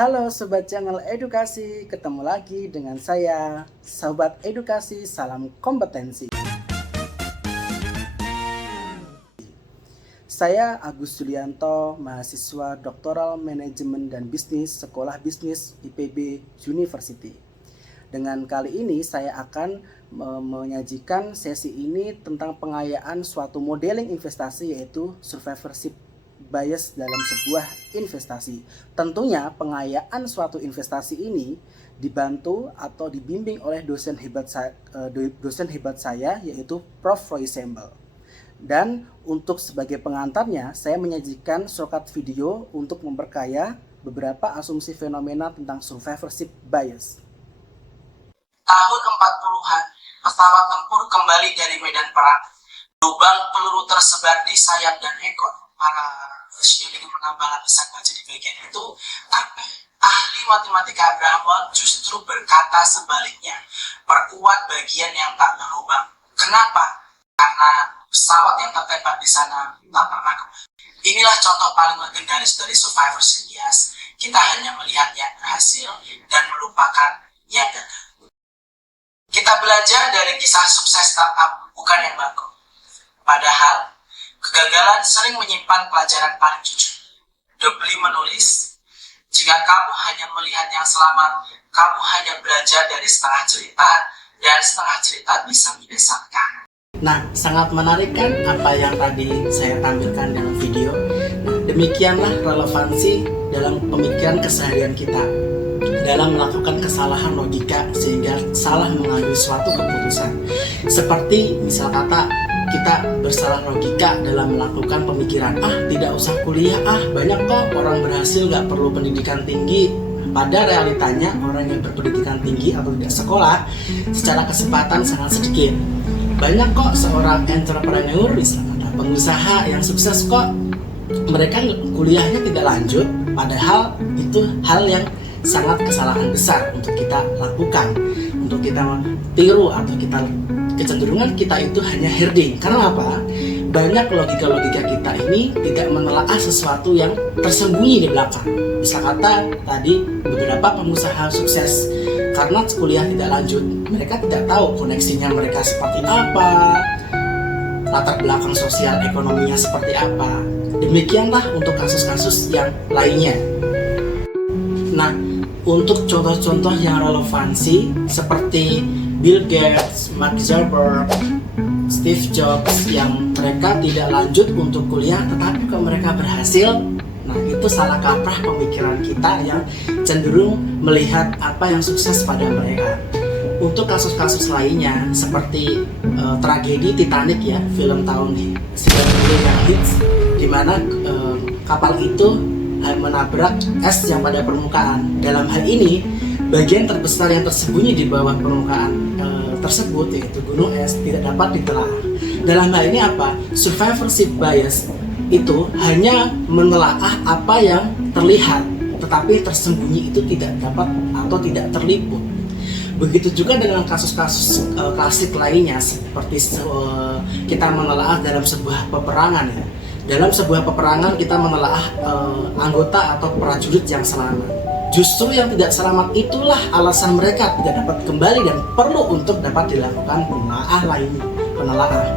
Halo Sobat Channel Edukasi, ketemu lagi dengan saya, Sobat Edukasi, salam kompetensi. Saya Agus Julianto, mahasiswa Doktoral Manajemen dan Bisnis Sekolah Bisnis IPB University. Dengan kali ini saya akan menyajikan sesi ini tentang pengayaan suatu modeling investasi, yaitu survivorship bias dalam sebuah investasi. Tentunya pengayaan suatu investasi ini dibantu atau dibimbing oleh dosen hebat saya yaitu Prof. Roy Sembel. Dan untuk sebagai pengantarnya, saya menyajikan shortcut video untuk memperkaya beberapa asumsi fenomena tentang survivorship bias. Tahun 40-an, pesawat tempur kembali dari medan perang. Lubang peluru tersebar di sayap dan ekor. Para sosiolog yang menambah lapisan baja di bagian itu, tapi ahli matematika Abraham Watt justru berkata sebaliknya, perkuat bagian yang tak berlubang. Kenapa? Karena pesawat yang tertembak di sana tak pernah kembali. Inilah contoh paling legendaris dari survivorship bias. Kita hanya melihat yang berhasil dan melupakan yang gagal. Kita belajar dari kisah sukses startup, bukan yang bangkrut. Padahal kegagalan sering menyimpan pelajaran paling jujur. Debli menulis, jika kamu hanya melihat yang selamat, kamu hanya belajar dari setengah cerita, dan setengah cerita bisa menyesatkan. Nah, sangat menarik kan apa yang tadi saya tampilkan dalam video. Nah, demikianlah relevansi dalam pemikiran keseharian kita dalam melakukan kesalahan logika sehingga salah mengambil suatu keputusan. Seperti misal kata kita bersalah logika dalam melakukan pemikiran, tidak usah kuliah, banyak kok orang berhasil gak perlu pendidikan tinggi. Pada realitanya orang yang berpendidikan tinggi atau tidak sekolah secara kesempatan sangat sedikit. Banyak kok seorang entrepreneur, misalnya pengusaha yang sukses kok mereka kuliahnya tidak lanjut, padahal itu hal yang sangat kesalahan besar untuk kita lakukan, untuk kita tiru atau kita kecenderungan kita itu hanya herding. Karena apa? Banyak logika-logika kita ini tidak menelaah sesuatu yang tersembunyi di belakang. Misal kata tadi beberapa pengusaha sukses karena kuliah tidak lanjut, mereka tidak tahu koneksinya mereka seperti apa, latar belakang sosial ekonominya seperti apa. Demikianlah untuk kasus-kasus yang lainnya. Nah, untuk contoh-contoh yang relevansi seperti Bill Gates, Mark Zuckerberg, Steve Jobs yang mereka tidak lanjut untuk kuliah tetapi kalau mereka berhasil, nah itu salah kaprah pemikiran kita yang cenderung melihat apa yang sukses pada mereka. Untuk kasus-kasus lainnya seperti tragedi Titanic ya, film tahun 90 yang hits, di mana kapal itu menabrak es yang pada permukaan. Dalam hal ini, bagian terbesar yang tersembunyi di bawah permukaan tersebut, yaitu gunung es, tidak dapat ditelaah. Dalam hal ini apa? Survivorship bias itu hanya menelaah apa yang terlihat, tetapi tersembunyi itu tidak dapat atau tidak terliput. Begitu juga dengan kasus-kasus klasik lainnya, seperti kita menelaah dalam sebuah peperangan ya. Dalam sebuah peperangan kita menelaah anggota atau prajurit yang selamat. Justru yang tidak selamat itulah alasan mereka tidak dapat kembali dan perlu untuk dapat dilakukan penelaah.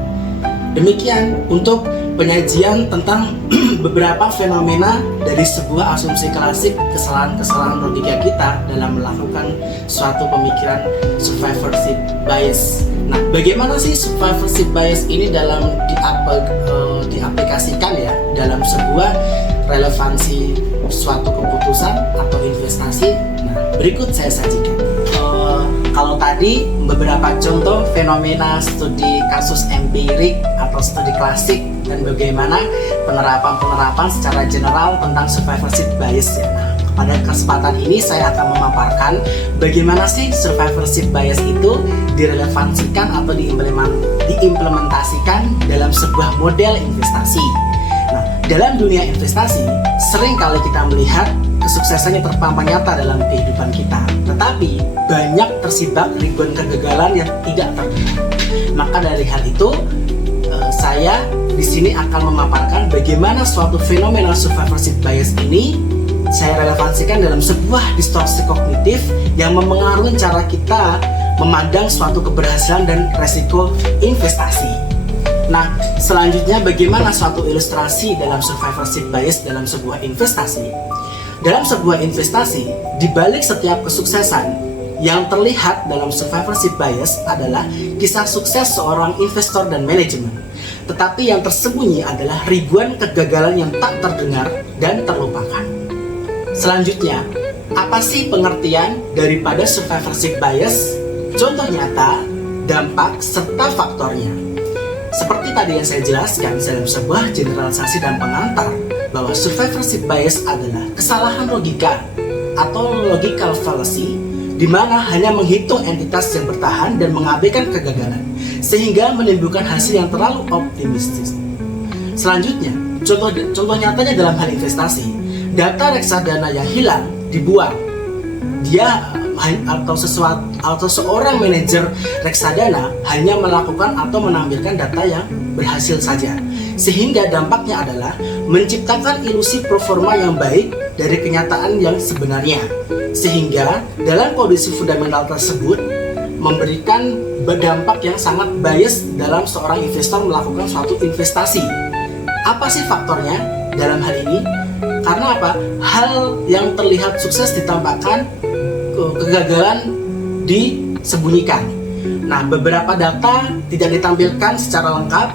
Demikian untuk penyajian tentang beberapa fenomena dari sebuah asumsi klasik kesalahan-kesalahan logika kita dalam melakukan suatu pemikiran survivorship bias. Nah, bagaimana sih survivorship bias ini dalam diaplikasikan ya dalam sebuah relevansi suatu keputusan atau investasi? Nah, berikut saya sajikan. Kalau tadi beberapa contoh fenomena studi kasus empirik atau studi klasik dan bagaimana penerapan secara general tentang survivorship bias ya. Nah, pada kesempatan ini saya akan memaparkan bagaimana sih survivorship bias itu direlevansikan atau diimplementasikan dalam sebuah model investasi. Nah, dalam dunia investasi sering kali kita melihat kesuksesan yang terpampang nyata dalam kehidupan kita, tetapi banyak tersibak ribuan kegagalan yang tidak terlihat. Maka dari hal itu, saya di sini akan memaparkan bagaimana suatu fenomena survivorship bias ini saya relevansikan dalam sebuah distorsi kognitif yang memengaruhi cara kita memandang suatu keberhasilan dan resiko investasi. Nah, selanjutnya bagaimana suatu ilustrasi dalam survivorship bias dalam sebuah investasi? Dalam sebuah investasi, di balik setiap kesuksesan, yang terlihat dalam survivorship bias adalah kisah sukses seorang investor dan manajemen. Tetapi yang tersembunyi adalah ribuan kegagalan yang tak terdengar dan terlupakan. Selanjutnya, apa sih pengertian daripada survivorship bias? Contoh nyata, dampak, serta faktornya. Seperti tadi yang saya jelaskan dalam sebuah generalisasi dan pengantar, bahwa survivorship bias adalah kesalahan logika atau logical fallacy, di mana hanya menghitung entitas yang bertahan dan mengabaikan kegagalan, sehingga menimbulkan hasil yang terlalu optimistis. Selanjutnya, contoh nyatanya dalam hal investasi, data reksadana yang hilang dibuang. Dia atau seorang manajer reksadana hanya melakukan atau menampilkan data yang berhasil saja, sehingga dampaknya adalah menciptakan ilusi performa yang baik dari kenyataan yang sebenarnya, sehingga dalam kondisi fundamental tersebut memberikan dampak yang sangat bias dalam seorang investor melakukan suatu investasi. Apa sih faktornya dalam hal ini? Karena apa? Hal yang terlihat sukses ditampakkan, kegagalan disembunyikan. Nah, beberapa data tidak ditampilkan secara lengkap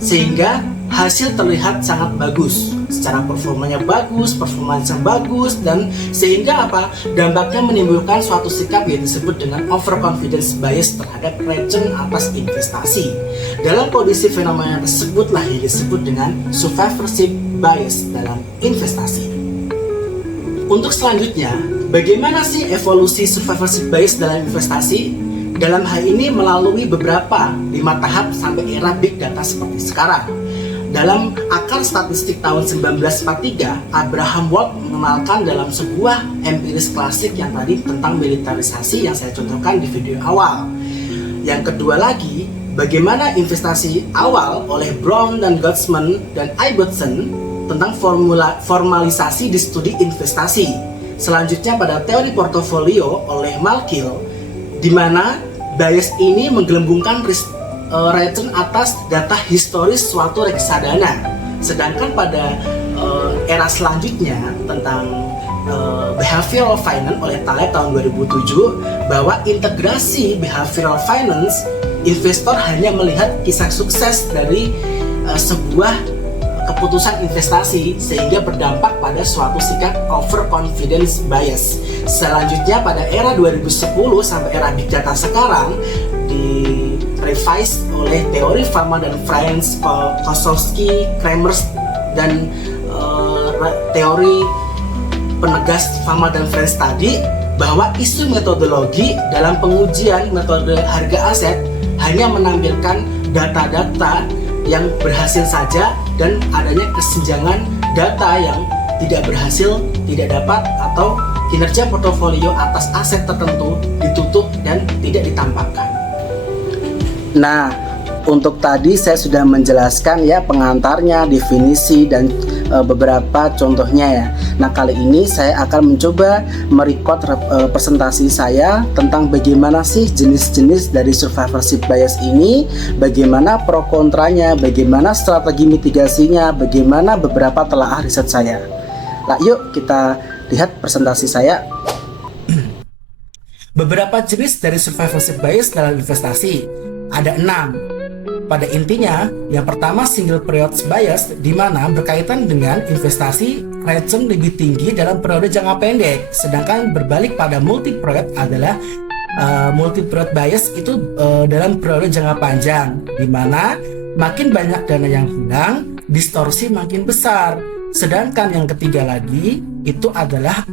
sehingga hasil terlihat sangat bagus, secara performanya bagus, performanya bagus, dan sehingga apa? Dampaknya menimbulkan suatu sikap yang disebut dengan overconfidence bias terhadap return atas investasi. Dalam kondisi fenomena tersebutlah yang disebut dengan survivorship bias dalam investasi. Untuk selanjutnya, bagaimana sih evolusi survivorship bias dalam investasi? Dalam hal ini melalui beberapa 5 tahap sampai era big data seperti sekarang. Dalam akar statistik tahun 1943, Abraham Wald mengenalkan dalam sebuah empiris klasik yang tadi tentang militarisasi yang saya contohkan di video awal. Yang kedua lagi, bagaimana investasi awal oleh Brown dan Gottesman dan Ibbotson tentang formalisasi di studi investasi. Selanjutnya pada teori portofolio oleh Malkiel, di mana bias ini menggelembungkan return atas data historis suatu reksadana. Sedangkan pada era selanjutnya tentang behavioral finance oleh Taleb tahun 2007, bahwa integrasi behavioral finance, investor hanya melihat kisah sukses dari sebuah keputusan investasi sehingga berdampak pada suatu sikap overconfidence bias. Selanjutnya pada era 2010 sampai era big data sekarang di revise oleh teori Fama dan Friends, Kosowski, Kramers, dan teori penegas Fama dan Friends tadi, bahwa isu metodologi dalam pengujian metode harga aset hanya menampilkan data-data yang berhasil saja dan adanya kesenjangan data yang tidak berhasil, tidak dapat, atau kinerja portofolio atas aset tertentu ditutup dan tidak ditampakkan. Nah, untuk tadi saya sudah menjelaskan ya pengantarnya, definisi, dan beberapa contohnya ya. Nah, kali ini saya akan mencoba merecord presentasi saya tentang bagaimana sih jenis-jenis dari survivorship bias ini, bagaimana pro kontranya, bagaimana strategi mitigasinya, bagaimana beberapa telaah riset saya. Nah, yuk kita lihat presentasi saya. Beberapa jenis dari survivorship bias dalam investasi ada 6. Pada intinya, yang pertama single period bias, di mana berkaitan dengan investasi return lebih tinggi dalam periode jangka pendek, sedangkan berbalik pada multi period adalah multi period bias itu dalam periode jangka panjang, di mana makin banyak dana yang hilang, distorsi makin besar. Sedangkan yang ketiga lagi itu adalah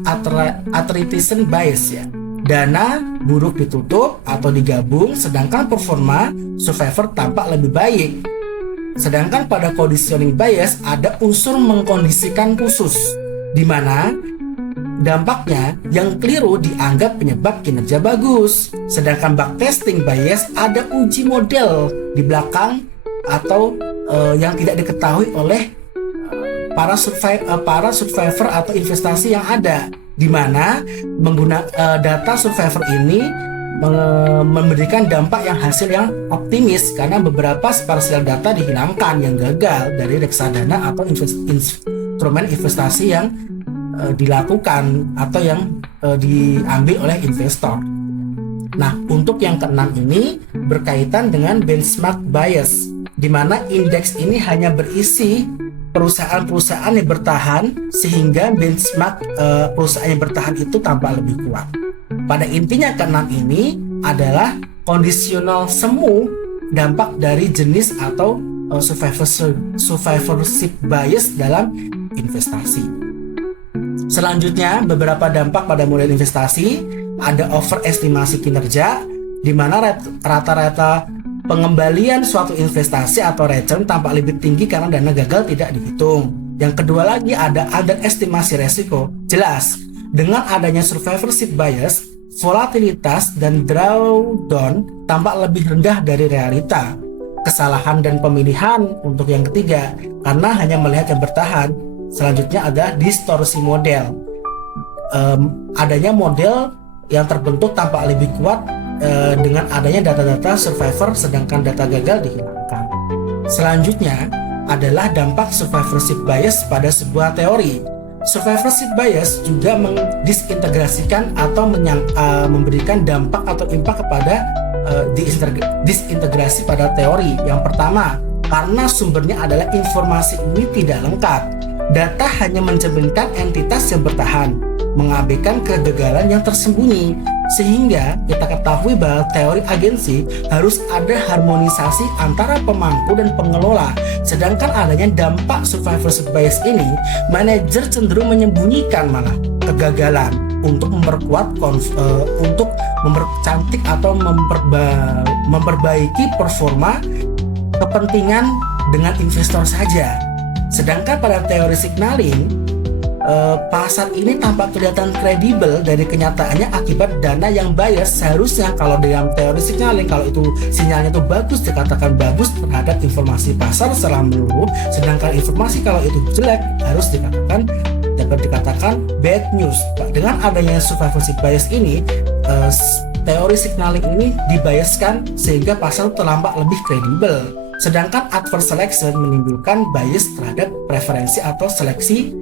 attrition bias ya. Dana buruk ditutup atau digabung, sedangkan performa survivor tampak lebih baik. Sedangkan pada conditioning bias ada unsur mengkondisikan khusus, di mana dampaknya yang keliru dianggap penyebab kinerja bagus. Sedangkan backtesting bias ada uji model di belakang atau yang tidak diketahui oleh para survivor atau investasi yang ada, di mana data survivor ini memberikan dampak hasil yang optimis karena beberapa parsial data dihilangkan yang gagal dari reksadana atau instrumen investasi yang dilakukan atau yang diambil oleh investor. Nah, untuk yang keenam ini berkaitan dengan benchmark bias, di mana indeks ini hanya berisi perusahaan-perusahaan yang bertahan sehingga benchmark perusahaan yang bertahan itu tampak lebih kuat. Pada intinya keenam ini adalah conditional semu dampak dari jenis atau survivorship bias dalam investasi. Selanjutnya, beberapa dampak pada model investasi ada overestimasi kinerja, di mana rata-rata pengembalian suatu investasi atau return tampak lebih tinggi karena dana gagal tidak dihitung. Yang kedua lagi ada underestimasi resiko. Jelas, dengan adanya survivorship bias, volatilitas dan drawdown tampak lebih rendah dari realita. Kesalahan dan pemilihan untuk yang ketiga, karena hanya melihat yang bertahan. Selanjutnya ada distorsi model. Adanya model yang terbentuk tampak lebih kuat dengan adanya data-data survivor, sedangkan data gagal dihilangkan. Selanjutnya adalah dampak survivorship bias pada sebuah teori. Survivorship bias juga mendisintegrasikan atau memberikan dampak atau impact kepada disintegrasi pada teori. Yang pertama, karena sumbernya adalah informasi ini tidak lengkap. Data hanya mencerminkan entitas yang bertahan, mengabaikan kegagalan yang tersembunyi, sehingga kita ketahui bahwa teori agensi harus ada harmonisasi antara pemangku dan pengelola. Sedangkan adanya dampak survivorship bias ini, manajer cenderung menyembunyikan malah kegagalan untuk memperkuat untuk mempercantik atau memperbaiki performa kepentingan dengan investor saja. Sedangkan pada teori signaling, pasar ini tampak kelihatan kredibel dari kenyataannya akibat dana yang bias. Seharusnya kalau dalam teori signaling, kalau itu sinyalnya itu bagus, dikatakan bagus terhadap informasi pasar secara menyeluruh, sedangkan informasi kalau itu jelek harus dapat dikatakan bad news. Dengan adanya survivorship bias ini, teori signaling ini dibiaskan sehingga pasar terlambat lebih kredibel. Sedangkan adverse selection menimbulkan bias terhadap preferensi atau seleksi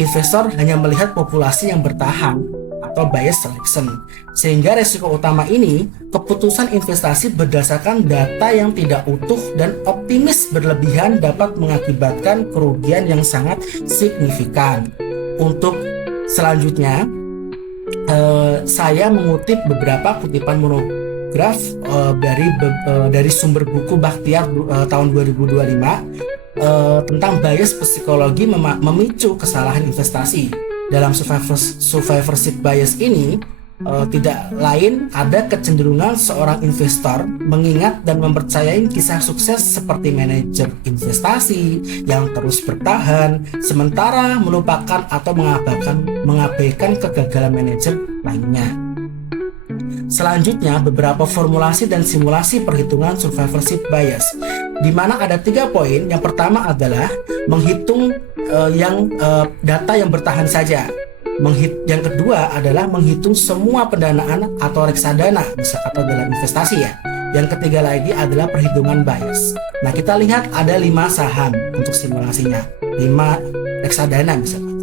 investor hanya melihat populasi yang bertahan atau bias selection. Sehingga resiko utama ini, keputusan investasi berdasarkan data yang tidak utuh dan optimis berlebihan dapat mengakibatkan kerugian yang sangat signifikan. Untuk selanjutnya, saya mengutip beberapa kutipan monograf dari sumber buku Bakhtiar tahun 2025 tentang bias psikologi memicu kesalahan investasi. Dalam survivorship bias ini tidak lain ada kecenderungan seorang investor mengingat dan mempercayai kisah sukses seperti manajer investasi yang terus bertahan, sementara melupakan atau mengabaikan kegagalan manajer lainnya. Selanjutnya, beberapa formulasi dan simulasi perhitungan survivorship bias, di mana ada 3 poin. Yang pertama adalah menghitung data yang bertahan saja. Yang kedua adalah menghitung semua pendanaan atau reksadana, bisa kata dalam investasi ya. Yang ketiga lagi adalah perhitungan bias. Nah, kita lihat ada 5 saham untuk simulasinya, 5 reksadana misalnya.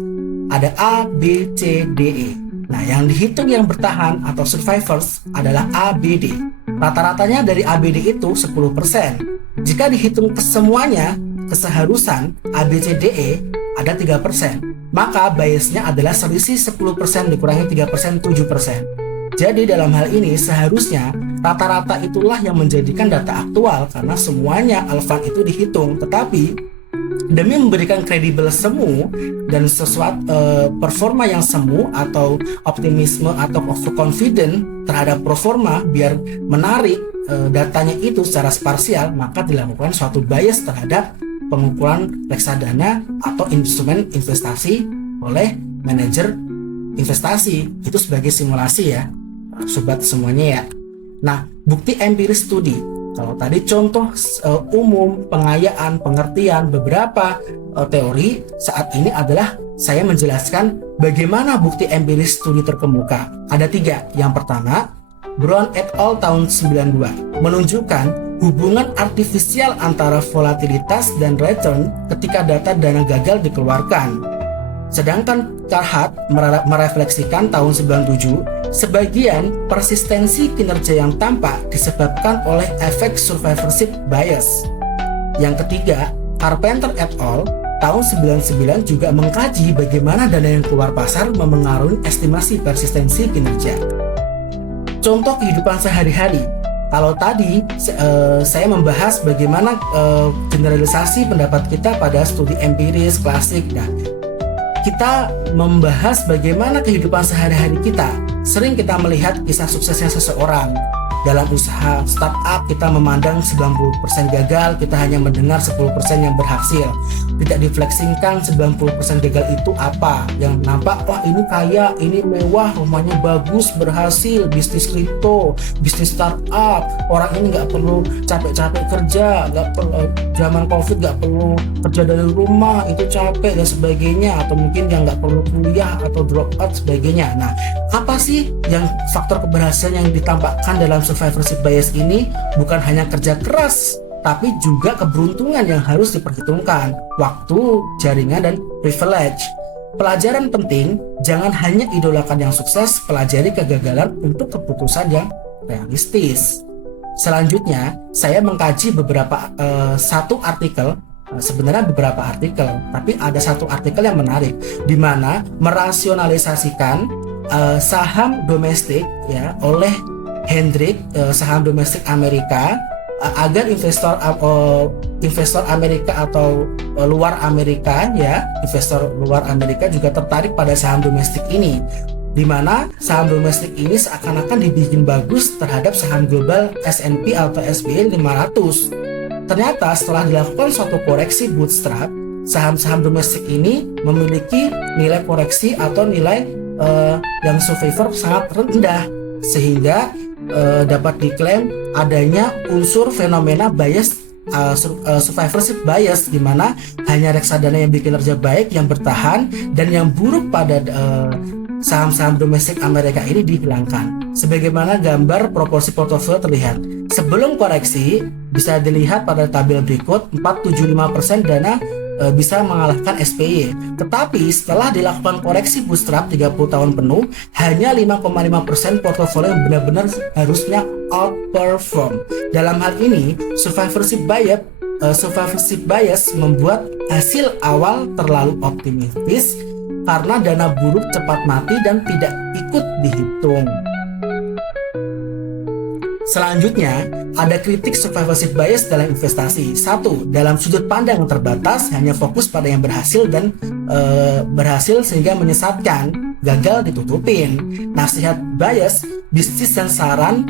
Ada A, B, C, D, E. Nah, yang dihitung yang bertahan atau survivors adalah ABD. Rata-ratanya dari ABD itu 10%. Jika dihitung kesemuanya, keseharusan ABCDE ada 3%. Maka biasnya adalah selisih 10% dikurangi 3%, 7%. Jadi dalam hal ini seharusnya rata-rata itulah yang menjadikan data aktual karena semuanya alfan itu dihitung. Tetapi demi memberikan kredibel semu dan sesuatu performa yang semu atau optimisme atau overconfident terhadap performa biar menarik datanya itu secara parsial, maka dilakukan suatu bias terhadap pengukuran reksadana atau instrumen investasi oleh manajer investasi. Itu sebagai simulasi ya, sobat semuanya ya. Nah, bukti empiris studi. Kalau tadi contoh umum, pengayaan, pengertian, beberapa teori saat ini adalah saya menjelaskan bagaimana bukti empiris studi terkemuka. Ada 3. Yang pertama, Brown et al. Tahun 92 menunjukkan hubungan artifisial antara volatilitas dan return ketika data dana gagal dikeluarkan. Sedangkan Carhart merefleksikan tahun 97 sebagian persistensi kinerja yang tampak disebabkan oleh efek survivorship bias. Yang ketiga, Carpenter et al. Tahun 99 juga mengkaji bagaimana dana yang keluar pasar memengaruhi estimasi persistensi kinerja. Contoh kehidupan sehari-hari. Kalau tadi saya membahas bagaimana generalisasi pendapat kita pada studi empiris klasik. Nah, kita membahas bagaimana kehidupan sehari-hari kita. Sering kita melihat kisah suksesnya seseorang. Dalam usaha startup kita memandang 90% gagal, kita hanya mendengar 10% yang berhasil. Tidak difleksingkan 90% gagal itu apa. Yang nampak, wah ini kaya, ini mewah, rumahnya bagus, berhasil, bisnis kripto, bisnis startup. Orang ini nggak perlu capek-capek kerja, nggak perlu zaman covid nggak perlu kerja dari rumah, itu capek dan sebagainya. Atau mungkin yang nggak perlu kuliah atau drop out sebagainya. Nah, apa sih yang faktor keberhasilan yang ditampakkan dalam survivorship bias ini? Bukan hanya kerja keras, tapi juga keberuntungan yang harus diperhitungkan, waktu, jaringan, dan privilege. Pelajaran penting, jangan hanya idolakan yang sukses, pelajari kegagalan untuk keputusan yang realistis. Selanjutnya, saya mengkaji satu artikel, sebenarnya beberapa artikel, tapi ada satu artikel yang menarik, di mana merasionalisasikan saham domestik ya oleh Hendrik, saham domestik Amerika, agar investor Amerika atau luar Amerika ya, investor luar Amerika juga tertarik pada saham domestik ini, di mana saham domestik ini seakan-akan dibikin bagus terhadap saham global S&P atau SPY 500. Ternyata setelah dilakukan suatu koreksi bootstrap, saham-saham domestik ini memiliki nilai koreksi atau nilai yang survivor sangat rendah, sehingga dapat diklaim adanya unsur fenomena bias, survivorship bias, di mana hanya reksadana yang bikin kinerja baik yang bertahan dan yang buruk pada saham-saham domestik Amerika ini dihilangkan. Sebagaimana gambar proporsi portofolio terlihat. Sebelum koreksi bisa dilihat pada tabel berikut, 475% dana bisa mengalahkan SPY. Tetapi setelah dilakukan koreksi bootstrap 30 tahun penuh, hanya 5,5% portofolio yang benar-benar harusnya outperform. Dalam hal ini, survivorship bias membuat hasil awal terlalu optimistis karena dana buruk cepat mati dan tidak ikut dihitung. Selanjutnya, ada kritik survivorship bias dalam investasi. 1. Dalam sudut pandang yang terbatas, hanya fokus pada yang berhasil dan berhasil sehingga menyesatkan, gagal ditutupin. Nasihat bias, bisnis dan saran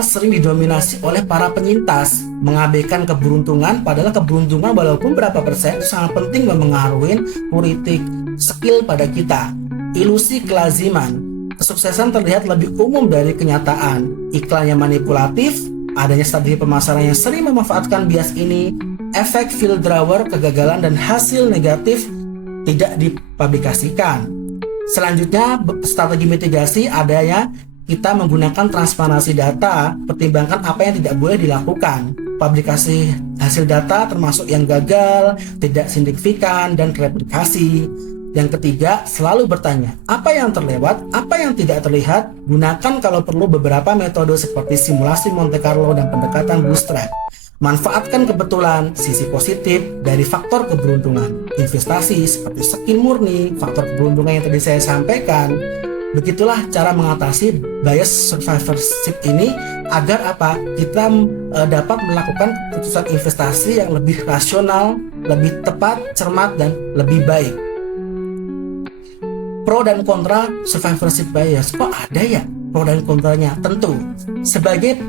sering didominasi oleh para penyintas, mengabaikan keberuntungan, padahal keberuntungan walaupun berapa persen itu sangat penting memengaruhi politik skill pada kita. Ilusi kelaziman, kesuksesan terlihat lebih umum dari kenyataan. Iklan yang manipulatif, adanya strategi pemasaran yang sering memanfaatkan bias ini, efek field drawer, kegagalan dan hasil negatif tidak dipublikasikan. Selanjutnya, strategi mitigasi adanya kita menggunakan transparansi data, pertimbangkan apa yang tidak boleh dilakukan. Publikasi hasil data termasuk yang gagal, tidak signifikan, dan replikasi. Yang ketiga, selalu bertanya, apa yang terlewat, apa yang tidak terlihat. Gunakan kalau perlu beberapa metode seperti simulasi Monte Carlo dan pendekatan bootstrap. Manfaatkan kebetulan, sisi positif dari faktor keberuntungan. Investasi seperti skin murni, faktor keberuntungan yang tadi saya sampaikan. Begitulah cara mengatasi bias survivorship ini agar apa? Kita dapat melakukan keputusan investasi yang lebih rasional, lebih tepat, cermat, dan lebih baik. Pro dan kontra survivorship bias. Kok ada ya pro dan kontranya? Tentu. Sebagai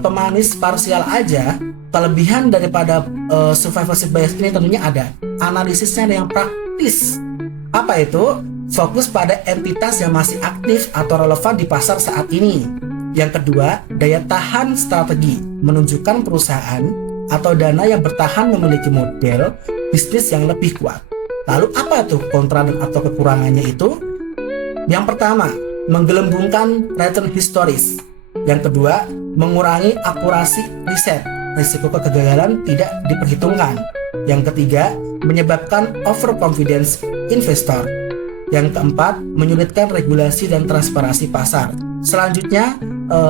pemanis parsial aja, kelebihan daripada survivorship bias ini tentunya ada. Analisisnya yang praktis. Apa itu? Fokus pada entitas yang masih aktif atau relevan di pasar saat ini. Yang kedua, daya tahan strategi. Menunjukkan perusahaan atau dana yang bertahan memiliki model bisnis yang lebih kuat. Lalu apa tuh kontra dan atau kekurangannya itu? Yang pertama, menggelembungkan return historis. Yang kedua, mengurangi akurasi riset. Risiko kegagalan tidak diperhitungkan. Yang ketiga, menyebabkan overconfidence investor. Yang keempat, menyulitkan regulasi dan transparansi pasar. Selanjutnya,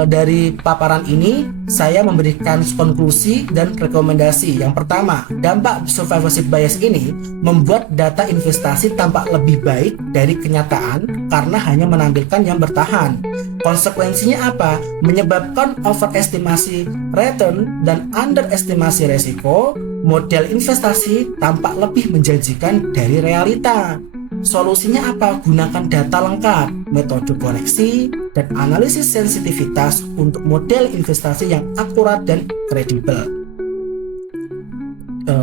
dari paparan ini saya memberikan konklusi dan rekomendasi. Yang pertama, dampak survivorship bias ini membuat data investasi tampak lebih baik dari kenyataan karena hanya menampilkan yang bertahan. Konsekuensinya apa? Menyebabkan overestimasi return dan underestimasi resiko. Model investasi tampak lebih menjanjikan dari realita. Solusinya apa? Gunakan data lengkap, metode koreksi, dan analisis sensitivitas untuk model investasi yang akurat dan kredibel.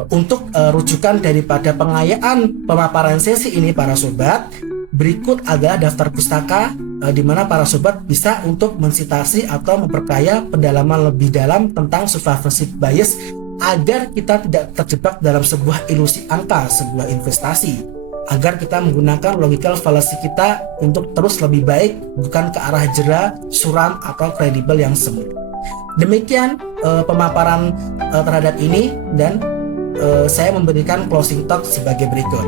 Untuk rujukan daripada pengayaan pemaparan sesi ini para sobat, berikut adalah daftar pustaka di mana para sobat bisa untuk mensitasi atau memperkaya pendalaman lebih dalam tentang survivorship bias agar kita tidak terjebak dalam sebuah ilusi angka sebuah investasi, agar kita menggunakan logical fallacy kita untuk terus lebih baik, bukan ke arah jera, suram, atau kredibel yang semu. Demikian pemaparan terhadap ini, dan saya memberikan closing talk sebagai berikut.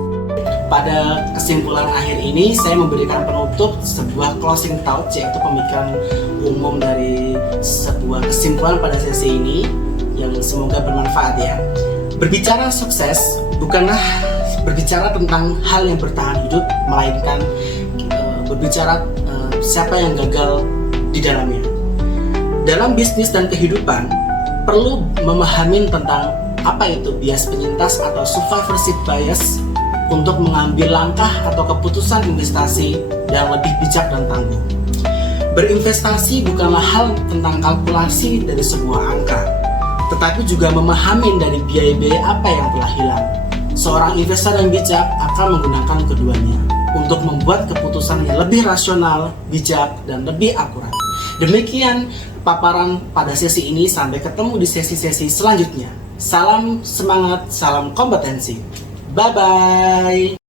Pada kesimpulan akhir ini, saya memberikan penutup sebuah closing talk, yaitu pemikiran umum dari sebuah kesimpulan pada sesi ini yang semoga bermanfaat ya. Berbicara sukses bukanlah berbicara tentang hal yang bertahan hidup, melainkan berbicara siapa yang gagal di dalamnya. Dalam bisnis dan kehidupan, perlu memahami tentang apa itu bias penyintas atau survivorship bias untuk mengambil langkah atau keputusan investasi yang lebih bijak dan tangguh. Berinvestasi bukanlah hal tentang kalkulasi dari sebuah angka, tetapi juga memahami dari biaya-biaya apa yang telah hilang. Seorang investor yang bijak akan menggunakan keduanya untuk membuat keputusan yang lebih rasional, bijak, dan lebih akurat. Demikian paparan pada sesi ini, sampai ketemu di sesi-sesi selanjutnya. Salam semangat, salam kompetensi. Bye-bye.